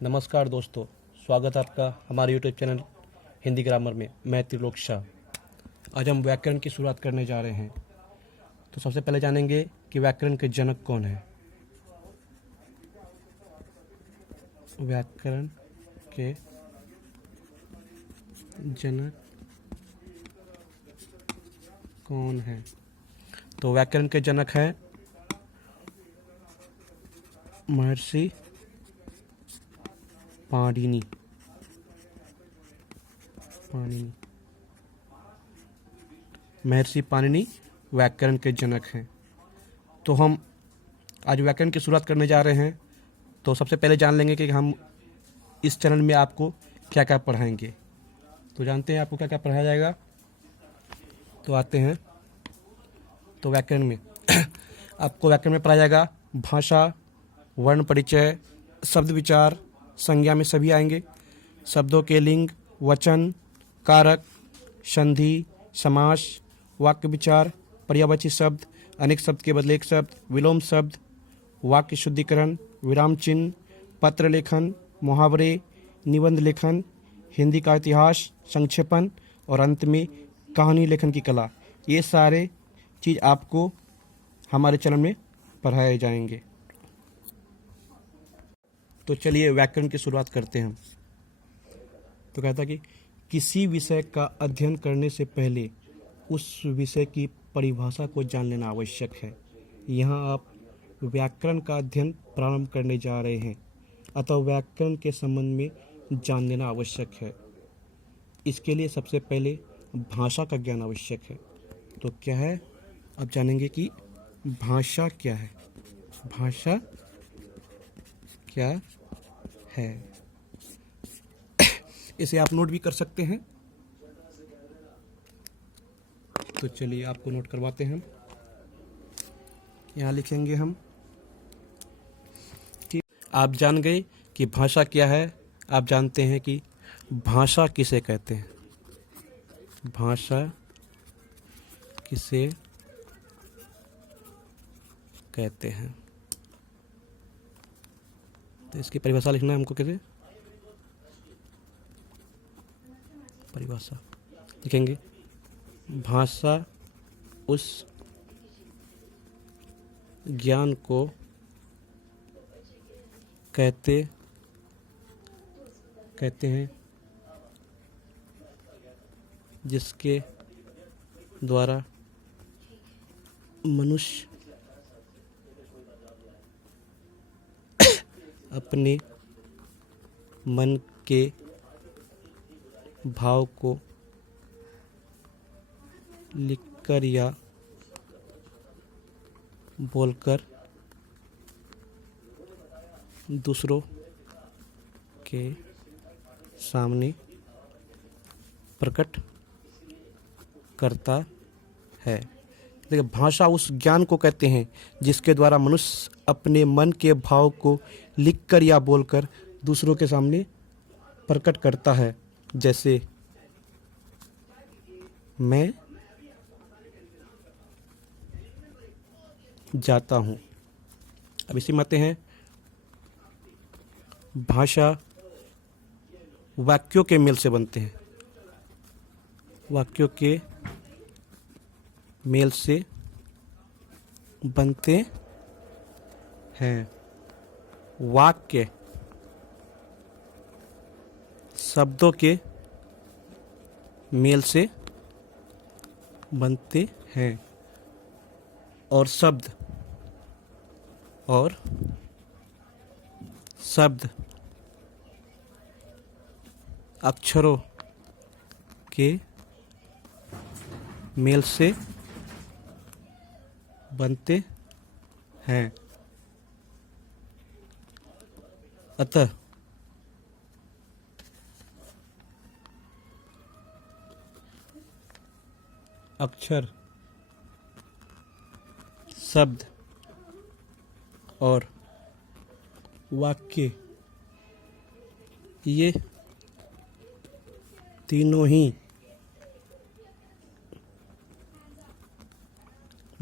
नमस्कार दोस्तों, स्वागत है आपका हमारे यूट्यूब चैनल हिंदी ग्रामर में। मैं त्रिलोक शाह। आज हम व्याकरण की शुरुआत करने जा रहे हैं। तो सबसे पहले जानेंगे कि व्याकरण के जनक कौन है। व्याकरण के जनक कौन है? तो व्याकरण के जनक हैं महर्षि पाणिनि। महर्षि पाणिनि व्याकरण के जनक हैं। तो हम आज व्याकरण की शुरुआत करने जा रहे हैं। तो सबसे पहले जान लेंगे कि हम इस चैनल में आपको क्या क्या पढ़ाएंगे। तो जानते हैं आपको क्या क्या पढ़ाया जाएगा। तो आते हैं तो व्याकरण में आपको व्याकरण में पढ़ाया जाएगा भाषा, वर्ण परिचय, शब्द विचार, संज्ञा में सभी आएंगे, शब्दों के लिंग, वचन, कारक, संधि, समास, वाक्य विचार, पर्यायवाची शब्द, अनेक शब्द के बदले एक शब्द, विलोम शब्द, वाक्य शुद्धिकरण, विराम चिन्ह, पत्र लेखन, मुहावरे, निबंध लेखन, हिंदी का इतिहास, संक्षेपण और अंत में कहानी लेखन की कला। ये सारे चीज़ आपको हमारे चैनल में पढ़ाए जाएंगे। तो चलिए व्याकरण की शुरुआत करते हैं। तो कहता कि किसी विषय का अध्ययन करने से पहले उस विषय की परिभाषा को जान लेना आवश्यक है। यहाँ आप व्याकरण का अध्ययन प्रारंभ करने जा रहे हैं, अतः व्याकरण के संबंध में जान लेना आवश्यक है। इसके लिए सबसे पहले भाषा का ज्ञान आवश्यक है। तो क्या है, अब जानेंगे कि भाषा क्या है। भाषा क्या है इसे आप नोट भी कर सकते हैं। तो चलिए आपको नोट करवाते हैं। यहाँ लिखेंगे हम। ठीक, आप जान गए कि भाषा क्या है। आप जानते हैं कि भाषा किसे कहते हैं। भाषा किसे कहते हैं। तो इसकी परिभाषा लिखना है हमको। कैसे परिभाषा लिखेंगे? भाषा उस ज्ञान को कहते हैं जिसके द्वारा मनुष्य अपने मन के भाव को लिखकर या बोलकर दूसरों के सामने प्रकट करता है। देखिए, भाषा उस ज्ञान को कहते हैं जिसके द्वारा मनुष्य अपने मन के भाव को लिखकर या बोलकर दूसरों के सामने प्रकट करता है। जैसे मैं जाता हूँ। अब इसी में आते हैं भाषा वाक्यों के मेल से बनते हैं। वाक्यों के मेल से बनते हैं। वाक्य शब्दों के मेल से बनते हैं और शब्द अक्षरों के मेल से बनते हैं। अतः अक्षर, शब्द और वाक्य ये तीनों ही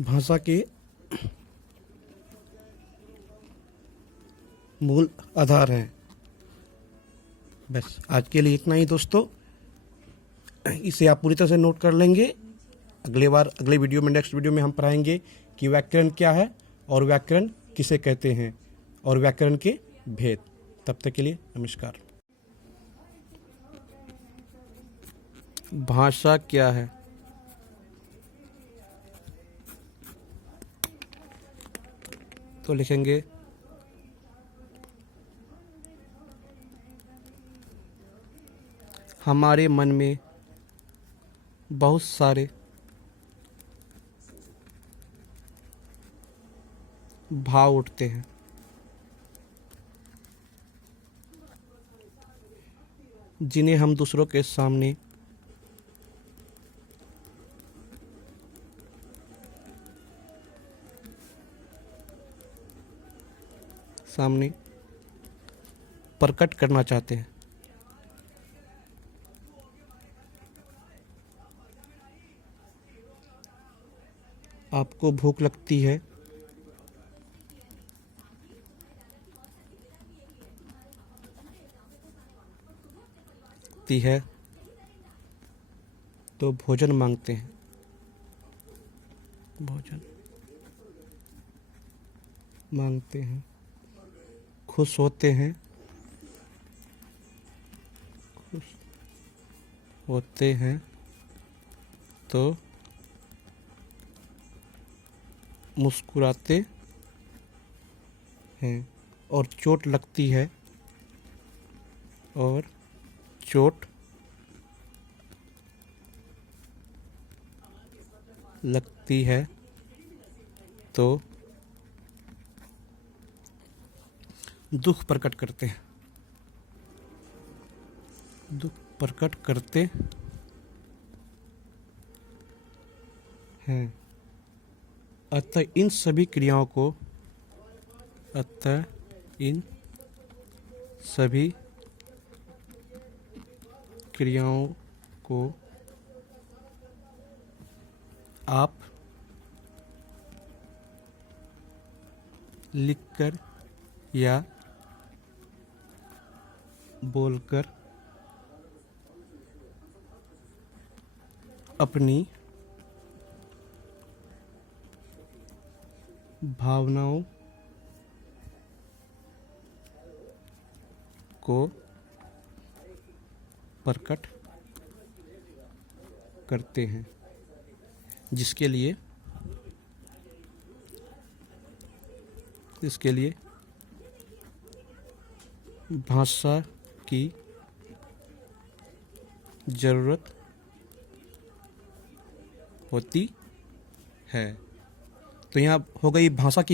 भाषा के मूल आधार हैं। बस आज के लिए इतना ही दोस्तों। इसे आप पूरी तरह से नोट कर लेंगे। अगले बार अगले वीडियो में, नेक्स्ट वीडियो में हम पढ़ाएंगे कि व्याकरण क्या है और व्याकरण किसे कहते हैं और व्याकरण के भेद। तब तक के लिए नमस्कार। भाषा क्या है? तो लिखेंगे हमारे मन में बहुत सारे भाव उठते हैं। जिन्हें हम दूसरों के सामने प्रकट करना चाहते हैं। आपको भूख लगती है तो भोजन मांगते हैं। भोजन मांगते हैं। खुश होते हैं तो मुस्कुराते हैं। और चोट लगती है तो दुख प्रकट करते हैं। दुख प्रकट करते हैं। अतः इन सभी क्रियाओं को आप लिखकर या बोलकर अपनी भावनाओं को प्रकट करते हैं, जिसके लिए भाषा की जरूरत होती है। तो यहाँ हो गई भाषा की